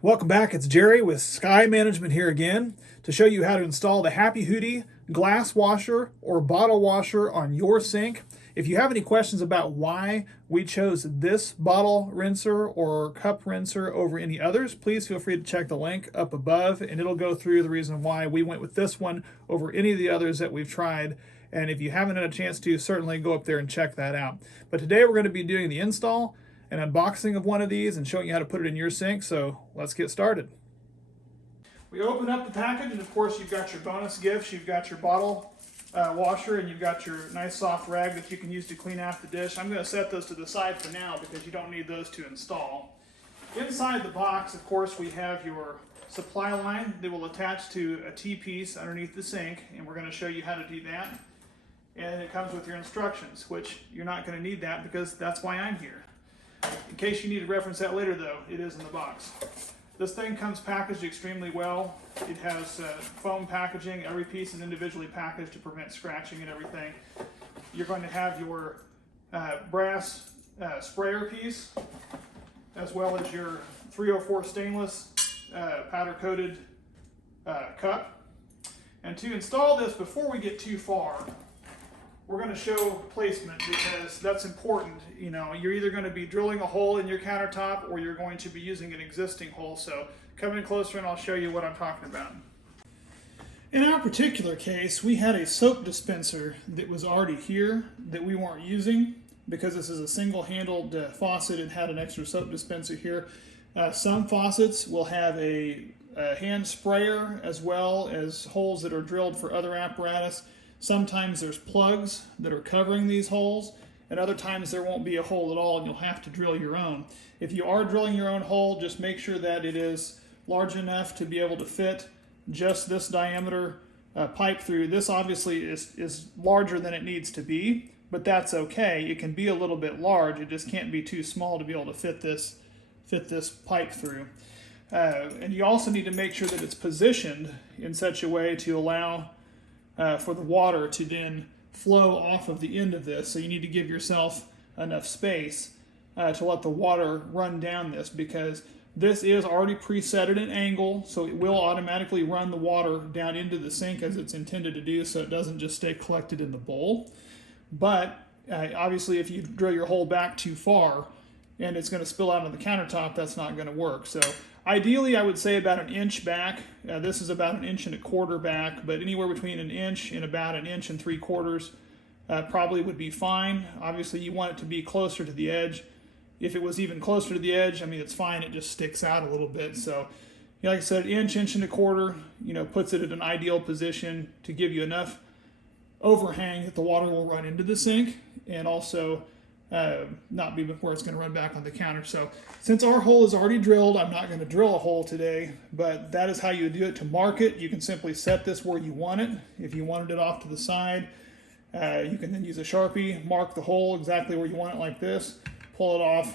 Welcome back, it's Jerry with Sky Management here again to show you how to install the Happy Hootie glass washer or bottle washer on your sink. If you have any questions about why we chose this bottle rinser or cup rinser over any others, please feel free to check the link up above and it'll go through the reason why we went with this one over any of the others that we've tried. And if you haven't had a chance to, certainly go up there and check that out. But today we're going to be doing the install, an unboxing of one of these, and showing you how to put it in your sink. So let's get started. We open up the package, and of course you've got your bonus gifts. You've got your bottle washer, and you've got your nice soft rag that you can use to clean out the dish. I'm going to set those to the side for now because you don't need those to install. Inside the box, of course, we have your supply line that will attach to a T-piece underneath the sink, and we're going to show you how to do that. And it comes with your instructions, which you're not going to need that because that's why I'm here. In case you need to reference that later though, it is in the box. This thing comes packaged extremely well. It has foam packaging. Every piece is individually packaged to prevent scratching and everything. You're going to have your brass sprayer piece, as well as your 304 stainless powder coated cup. And to install this, before we get too far, we're going to show placement because that's important. You know, you're either going to be drilling a hole in your countertop or you're going to be using an existing hole. So come in closer and I'll show you what I'm talking about. In our particular case, we had a soap dispenser that was already here that we weren't using because this is a single-handled faucet and had an extra soap dispenser here. Some faucets will have a hand sprayer as well as holes that are drilled for other apparatus. Sometimes there's plugs that are covering these holes, and other times there won't be a hole at all and you'll have to drill your own. If you are drilling your own hole, just make sure that it is large enough to be able to fit just this diameter pipe through. This obviously is larger than it needs to be, but that's okay. It can be a little bit large. It just can't be too small to be able to fit this pipe through. And you also need to make sure that it's positioned in such a way to allow for the water to then flow off of the end of this. So you need to give yourself enough space to let the water run down this, because this is already preset at an angle, so it will automatically run the water down into the sink as it's intended to do, so it doesn't just stay collected in the bowl. But obviously if you drill your hole back too far and it's going to spill out on the countertop, that's not going to work. So ideally, I would say about an inch back. This is about 1.25 inches back, but anywhere between an inch and about 1.75 inches probably would be fine. Obviously, you want it to be closer to the edge. If it was even closer to the edge, I mean, it's fine. It just sticks out a little bit. So, like I said, 1 inch, 1.25 inches, puts it at an ideal position to give you enough overhang that the water will run into the sink and also not be where it's going to run back on the counter. So since our hole is already drilled, I'm not going to drill a hole today, but that is how you do it. To mark it, you can simply set this where you want it. If you wanted it off to the side, you can then use a Sharpie, mark the hole exactly where you want it like this, pull it off,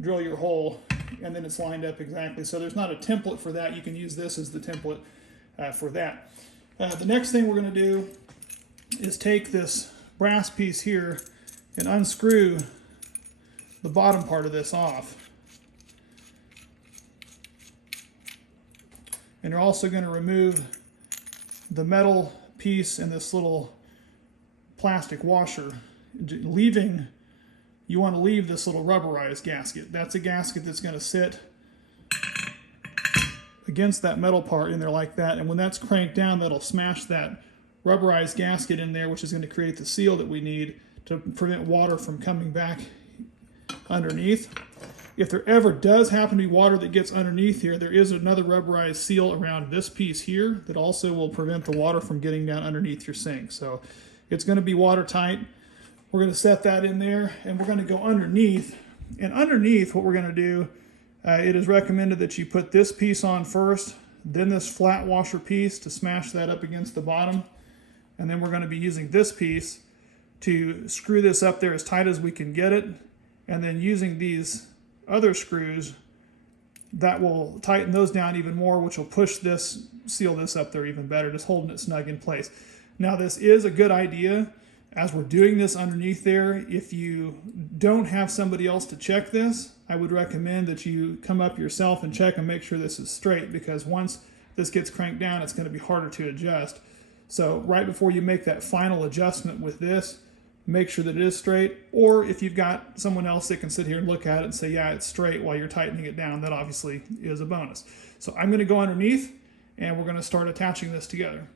drill your hole, and then it's lined up exactly. So there's not a template for that. You can use this as the template for that. The next thing we're going to do is take this brass piece here and unscrew the bottom part of this off. And you're also going to remove the metal piece in this little plastic washer. You want to leave this little rubberized gasket. That's a gasket that's going to sit against that metal part in there like that, and when that's cranked down, that'll smash that rubberized gasket in there, which is going to create the seal that we need to prevent water from coming back underneath. If there ever does happen to be water that gets underneath here, there is another rubberized seal around this piece here that also will prevent the water from getting down underneath your sink. So it's going to be watertight. We're going to set that in there, and we're going to go underneath. And underneath, what we're going to do, it is recommended that you put this piece on first, then this flat washer piece to smash that up against the bottom. And then we're going to be using this piece to screw this up there as tight as we can get it, and then using these other screws that will tighten those down even more, which will push this, seal this up there even better, just holding it snug in place. Now this is a good idea As we're doing this underneath there, if you don't have somebody else to check this, I would recommend that you come up yourself and check and make sure this is straight, because once this gets cranked down, it's going to be harder to adjust. So right before you make that final adjustment with this, make sure that it is straight. Or if you've got someone else that can sit here and look at it and say, yeah, it's straight while you're tightening it down, that obviously is a bonus. So I'm going to go underneath and we're going to start attaching this together.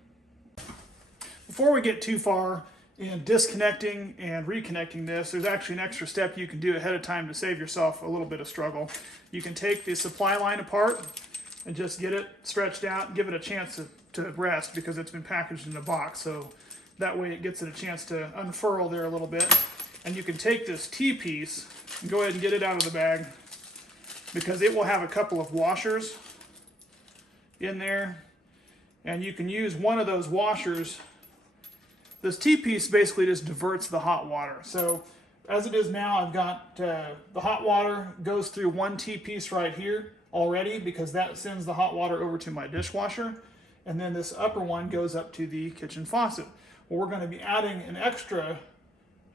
Before we get too far in disconnecting and reconnecting this, there's actually an extra step you can do ahead of time to save yourself a little bit of struggle. You can take the supply line apart and just get it stretched out and give it a chance to rest, because it's been packaged in a box. So that way it gets it a chance to unfurl there a little bit. And you can take this T-piece and go ahead and get it out of the bag, because it will have a couple of washers in there. And you can use one of those washers. This T-piece basically just diverts the hot water. So as it is now, I've got the hot water goes through one T-piece right here already, because that sends the hot water over to my dishwasher. And then this upper one goes up to the kitchen faucet. Well, we're going to be adding an extra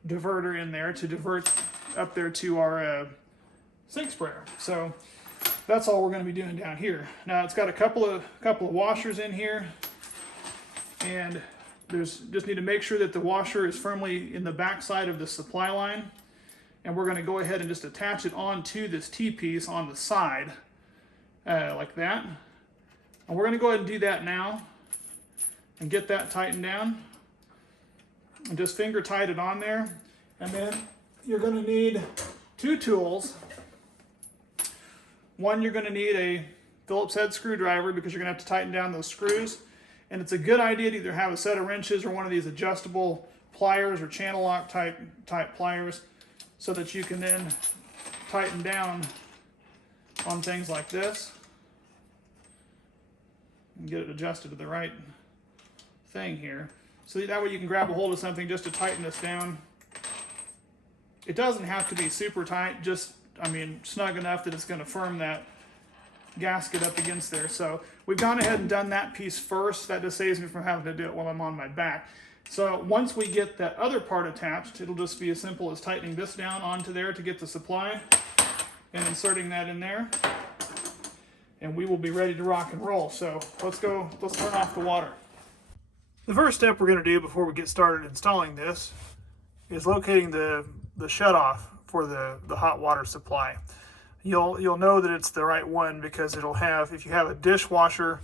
diverter in there to divert up there to our sink sprayer. So that's all we're going to be doing down here. Now it's got a couple of washers in here, and just need to make sure that the washer is firmly in the back side of the supply line. And we're going to go ahead and just attach it onto this T-piece on the side, like that. And we're going to go ahead and do that now and get that tightened down. And just finger tight it on there. And then you're going to need two tools. One, you're going to need a Phillips head screwdriver, because you're going to have to tighten down those screws. And it's a good idea to either have a set of wrenches or one of these adjustable pliers or channel lock type pliers, so that you can then tighten down on things like this and get it adjusted to the right thing here. So that way you can grab a hold of something just to tighten this down. It doesn't have to be super tight, just, snug enough that it's going to firm that gasket up against there. So we've gone ahead and done that piece first. That just saves me from having to do it while I'm on my back. So once we get that other part attached, it'll just be as simple as tightening this down onto there to get the supply and inserting that in there. And we will be ready to rock and roll. So let's turn off the water. The first step we're going to do before we get started installing this is locating the shutoff for the hot water supply. You'll know that it's the right one, because it'll have, if you have a dishwasher,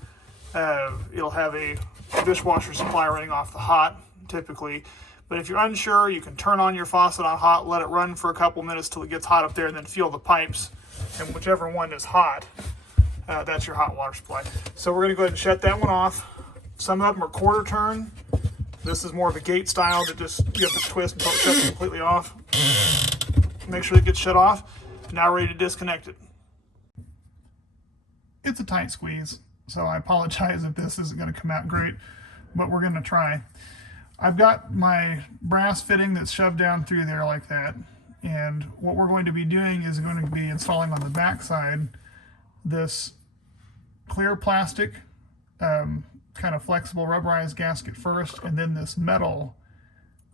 it'll have a dishwasher supply running off the hot typically. But if you're unsure, you can turn on your faucet on hot, let it run for a couple minutes till it gets hot up there, and then feel the pipes, and whichever one is hot, that's your hot water supply. So we're going to go ahead and shut that one off. Some of them are quarter turn. This is more of a gate style that just you have to twist until it shuts completely off. Make sure it gets shut off. Now ready to disconnect it. It's a tight squeeze, so I apologize if this isn't going to come out great, but we're going to try. I've got my brass fitting that's shoved down through there like that, and what we're going to be doing is going to be installing on the back side this clear plastic, kind of flexible rubberized gasket first, and then this metal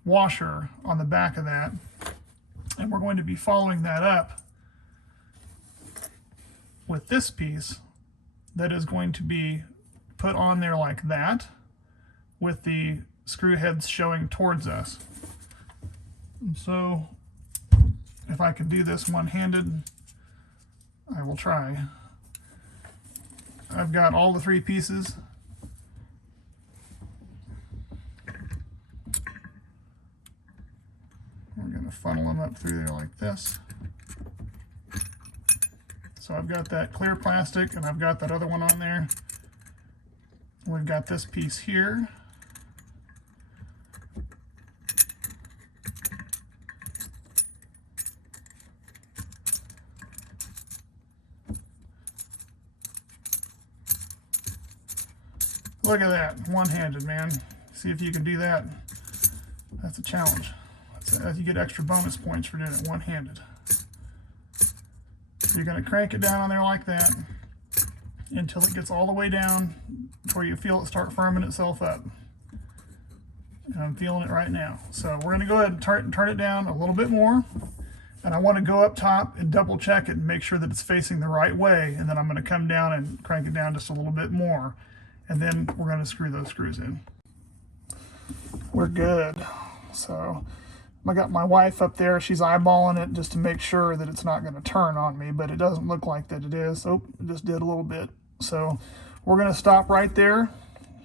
washer on the back of that. And we're going to be following that up with this piece that is going to be put on there like that, with the screw heads showing towards us. And so if I can do this one-handed, I will try. I've got all the three pieces. We're going to funnel them up through there like this. So I've got that clear plastic, and I've got that other one on there. We've got this piece here. Look at that, one-handed, man. See if you can do that. That's a challenge. You get extra bonus points for doing it one-handed. So you're going to crank it down on there like that until it gets all the way down to where you feel it start firming itself up. And I'm feeling it right now. So we're gonna go ahead and turn it down a little bit more. And I wanna go up top and double check it and make sure that it's facing the right way. And then I'm gonna come down and crank it down just a little bit more. And then we're gonna screw those screws in. We're good. So I got my wife up there, she's eyeballing it just to make sure that it's not gonna turn on me, but it doesn't look like that it is. Oh, it just did a little bit. So we're gonna stop right there.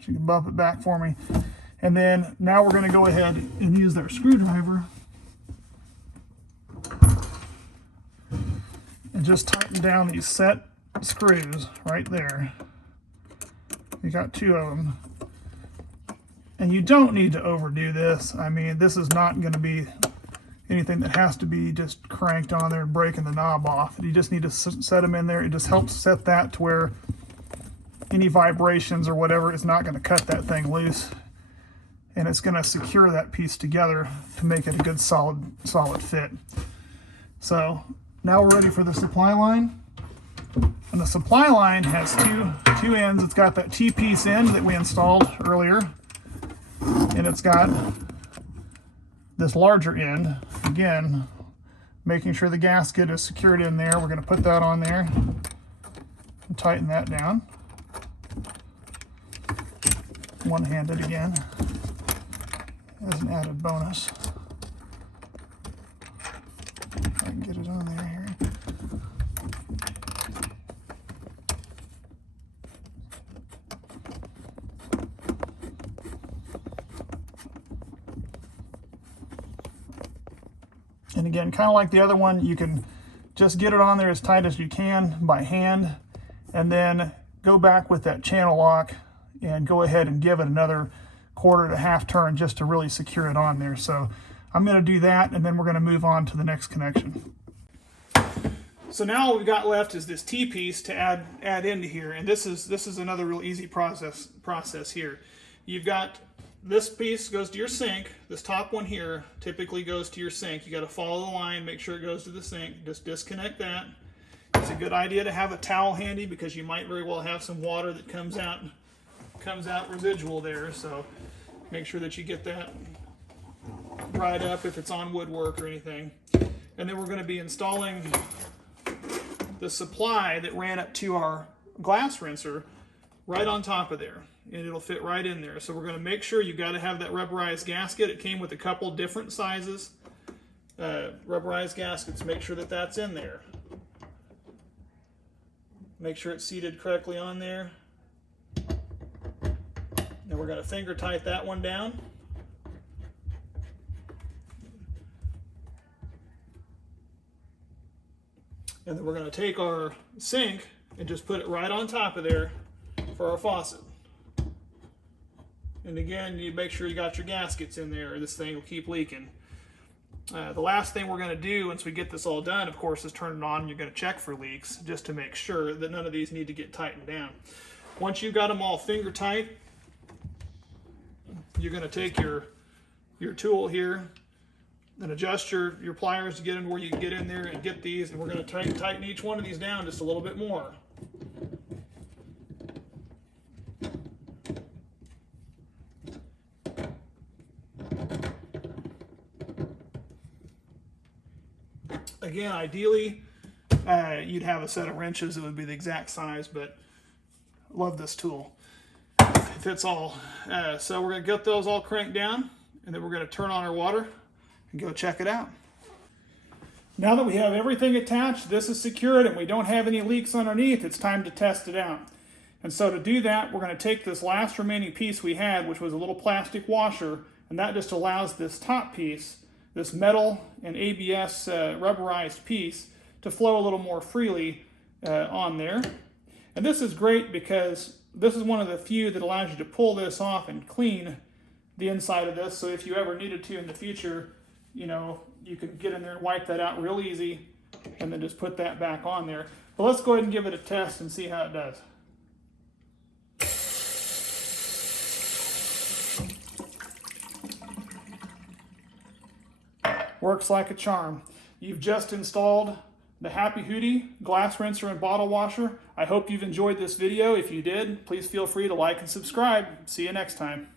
She can bump it back for me. And then now we're gonna go ahead and use our screwdriver and just tighten down these set screws right there. You got 2 of them. And you don't need to overdo this. I mean, this is not gonna be anything that has to be just cranked on there and breaking the knob off. You just need to set them in there. It just helps set that to where any vibrations or whatever is not gonna cut that thing loose. And it's gonna secure that piece together to make it a good solid fit. So now we're ready for the supply line. And the supply line has two ends. It's got that T-piece end that we installed earlier. And it's got this larger end. Again, making sure the gasket is secured in there. We're gonna put that on there and tighten that down. One-handed again, as an added bonus. If I can get it on there here. And again, kind of like the other one, you can just get it on there as tight as you can by hand, and then go back with that channel lock and go ahead and give it another 1/4 to 1/2 turn just to really secure it on there. So I'm going to do that, and then we're going to move on to the next connection. So now all we've got left is this T-piece to add into here, and this is another real easy process here. You've got this piece goes to your sink. This top one here typically goes to your sink. You got to follow the line, make sure it goes to the sink. Just disconnect that. It's a good idea to have a towel handy because you might very well have some water that comes out residual there. So make sure that you get that dried up if it's on woodwork or anything. And then we're going to be installing the supply that ran up to our glass rinser right on top of there, and it'll fit right in there. So we're going to make sure you got to have that rubberized gasket. It came with a couple different sizes, rubberized gaskets. Make sure that that's in there. Make sure it's seated correctly on there. Then we're going to finger tight that one down. And then we're going to take our sink and just put it right on top of there for our faucet. And again, you make sure you got your gaskets in there, or this thing will keep leaking. The last thing we're going to do once we get this all done, of course, is turn it on. You're going to check for leaks just to make sure that none of these need to get tightened down. Once you've got them all finger tight, you're going to take your tool here and adjust your pliers to get in where you can get in there and get these, and we're going to tighten each one of these down just a little bit more. Again, ideally, you'd have a set of wrenches that would be the exact size, but I love this tool. It fits all. So we're going to get those all cranked down, and then we're going to turn on our water and go check it out. Now that we have everything attached, this is secured, and we don't have any leaks underneath, it's time to test it out. And so to do that, we're going to take this last remaining piece we had, which was a little plastic washer, and that just allows this top piece, this metal and ABS rubberized piece, to flow a little more freely on there. And this is great because this is one of the few that allows you to pull this off and clean the inside of this. So if you ever needed to in the future, you know, you could get in there and wipe that out real easy and then just put that back on there. But let's go ahead and give it a test and see how it does. Works like a charm. You've just installed the Happy Hootie glass rinser and bottle washer. I hope you've enjoyed this video. If you did, please feel free to like and subscribe. See you next time.